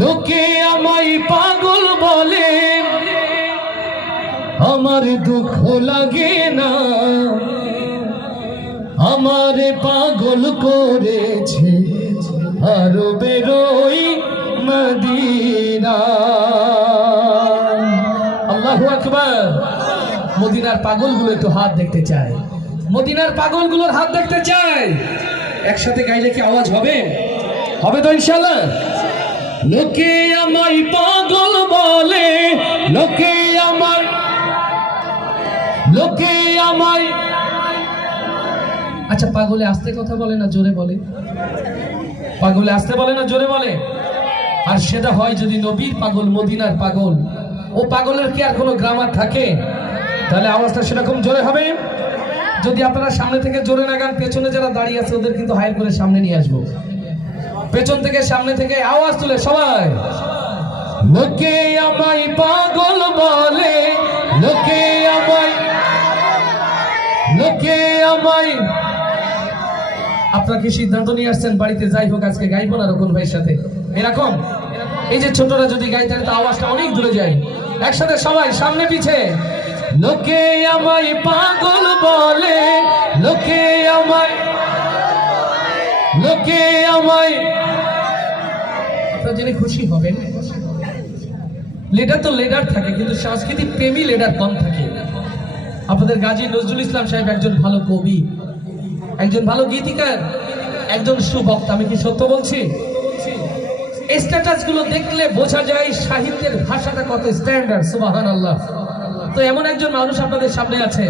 লোকে আমায় পাগল বলে, আমার দুঃখ লাগে না। আমারে পাগল করেছে আরো বেরোই মদিনা। আল্লাহু আকবার। মদিনার পাগলগুলো একটু হাত দেখতে চায়, মদিনার পাগলগুলোর হাত দেখতে চায়। একসাথে গাইলে কি আওয়াজ হবে? হবে তো ইনশাআল্লাহ। লোকে আমায় পাগল বলে, লোকে আমায় আচ্ছা, পাগলে আস্তে কথা বলে না জোরে বলে? পাগলে আস্তে বলে না জোরে বলে? আর সেটা হয় যদি নবীর পাগল, মদিনার পাগল। ও পাগলের কি আর কোনো গ্রামার থাকে? তাহলে আওয়াজটা সেরকম জোরে হবে। যদি আপনারা সামনে থেকে জোরে না গান, পেছনে যারা দাঁড়িয়ে আছে ওদের কিন্তু হাইল করে সামনে নিয়ে আসবো। পেছন থেকে সামনে থেকে আওয়াজ তুলে সবাই, লোকে আমায় পাগল বলে, লোকে আমায়। আপনারা কি সিদ্ধান্ত নিয়ে আসছেন বাড়িতে যাই হোক আজকে গাইবো না রকম ভাইয়ের সাথে? এরকম এই যে ছোটরা যদি গাই তাহলে তো আওয়াজটা অনেক দূরে যায়। একসাথে সবাই সামনে পিছে, লোকে আমায় পাগল বলে, লোকে আমায়। আপনারা জেনে খুশি হবেন, লিডার তো লিডার থাকে, কিন্তু সাংস্কৃতিক প্রেমী লিডার কম থাকে। আপনাদের গাজী নজরুল ইসলাম সাহেব একজন ভালো কবি, একজন ভালো গীতিকার, একজন সুবক্তা। আমি কি সত্য বলছি? এই স্ট্যাটাস গুলো দেখলে বোঝা যায় সাহিত্যের ভাষাটা কত স্ট্যান্ডার্ড। সুবহানাল্লাহ। তো এমন একজন মানুষ আপনাদের সামনে আছে।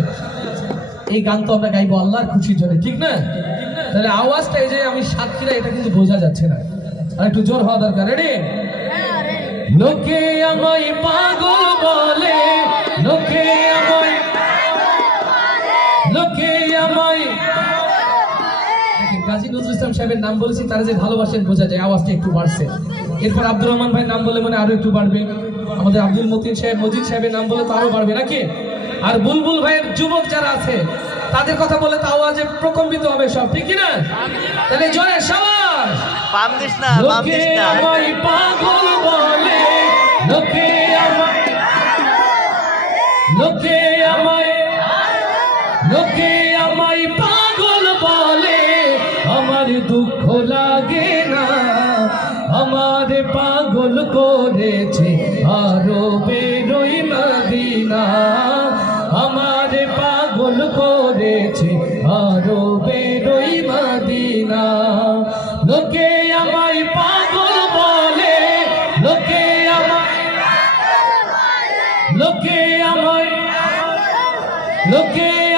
এই গান তো আমরা গাইবো আল্লাহর খুশির জন্য, ঠিক না? তাহলে আওয়াজটা এই যে আমি সাতক্ষীরা, এটা কিন্তু বোঝা যাচ্ছে না, আর একটু জোর হওয়া দরকার। রেডি? লোকে আমায় পাগল বলে, লোকে আমায়। গাজী নজরুল ইসলাম সাহেবের নাম বলেছি, তারা যে ভালোবাসেন বোঝা যায়। আওয়াজটা একটু বাড়ছে। এরপর আব্দুর রহমান ভাইয়ের নাম বলে মানে আরো একটু বাড়বে। আমাদের আব্দুল মতিন সাহেব, মজিদ সাহেবের নাম বলে তো আরো বাড়বে নাকি? আর বুলবুল ভাইয়ের যুবক যারা আছে তাদের কথা বলে তো আওয়াজে প্রকম্পিত হবে সব, ঠিক না? তাহলে জয় সবাই। লোকে আমায় পাগল বলে, লোকে আমায়। লোকে আমায় পাগল বলে, আমার দুঃখ লাগে না। আমার পাগল করেছে আরো বেরোই মদিনা। আমার পাগল করেছে আরো বেরোই মদিনা। লোকে আমায় পাগল বলে, লোকে আমায়। লোকে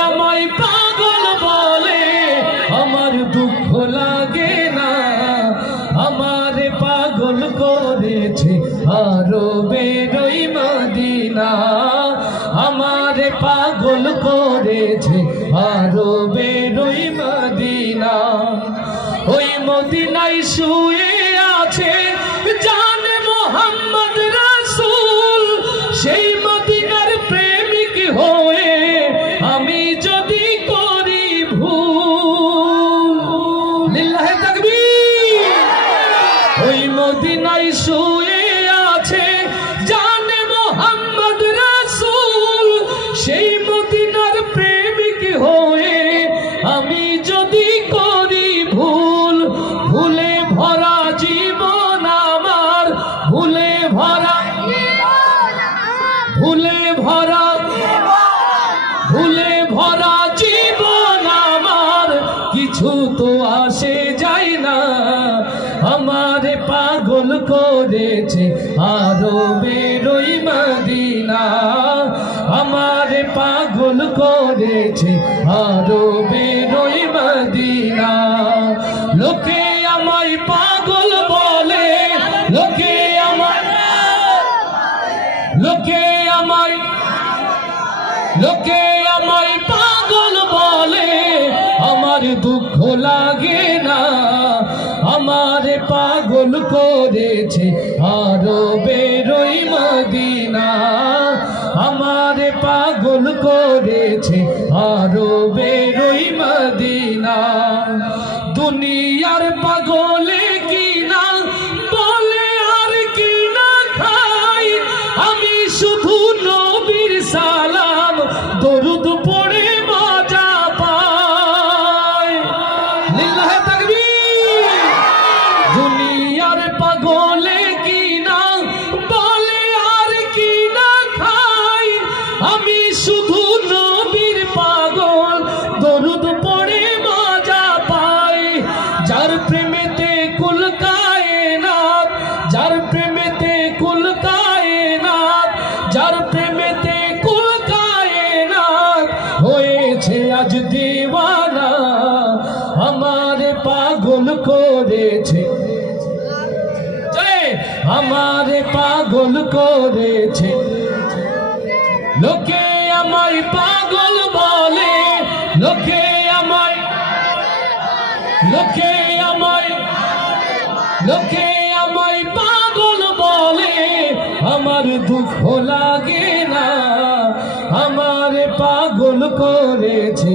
আমায় পাগল বলে, আমার দুঃখ লাগে না। আমার পাগল করেছে আরো বেরোই মদিনা। আমার পাগল করেছে আরো বেরোই মদিনা। ওই মদিনায় শুয়ে আছে জানে মোহাম্মদ রাসূল। সেই মদিনার প্রেমিক হয়ে আমি যদি করি ভুল, লিল্লাহে তাকবীর। ওই মদিনায় শুয়ে আছে জানে মোহাম্মদ রাসূল। সেই মদিনার প্রেমিক হয়ে আমি যদি করি ভুল, ভুলে ভরা জীবন আমার, ভুলে ভরা জীবন আমার, কিছু তো আসে যায় না। আমার পাগল করেছে আরো বেরোই মদিনা। আমার পাগল করেছে আরো বেরোই মদিনা। লোকে আমায় পাগল বলে, লোকে আমায়। লোকে আমায় পাগল বলে, আমার দুঃখ লাগে না। আমার পাগল করেছে আরো বেরোই মদিনা। আমার পাগল করেছে আরো বেরোই মদিনা। মদিনা। দুনিয়ার পাগলে কিনা বলে আর কিনা খাই, আমি শুধু নবীর সালাম দরুদ পড়ে মজা পাই। লিল্লাহে তাকবীর। দুনিয়ার পাগলে কিনা বলে আর কিনা খাই, আমি শুধু নবীর পাগল দরুদ পড়ে মজা পাই। যার প্রেমেতে কুল কায়নাত, যার প্রেমেতে কুল কায়নাত, যার প্রেমেতে কুল কায়নাত হয়েছে আজ দিওয়ানা, আমারে পাগল করেছে, আমারে পাগল করেছে। লোকে আমায় পাগল বলে, লোকে আমায়, লোকে আমায়, লোকে আমায় পাগল বলে, আমার দুঃখ লাগে না, আমারে পাগল করেছে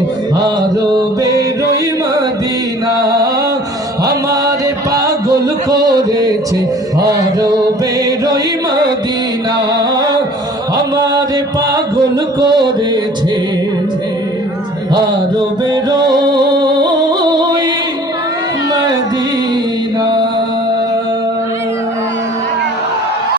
আরো বেরোই মদিনা। আমারে পাগল করেছে আরো বেরোই মদিনা, আমারে পাগল করেছে আরো বেরোই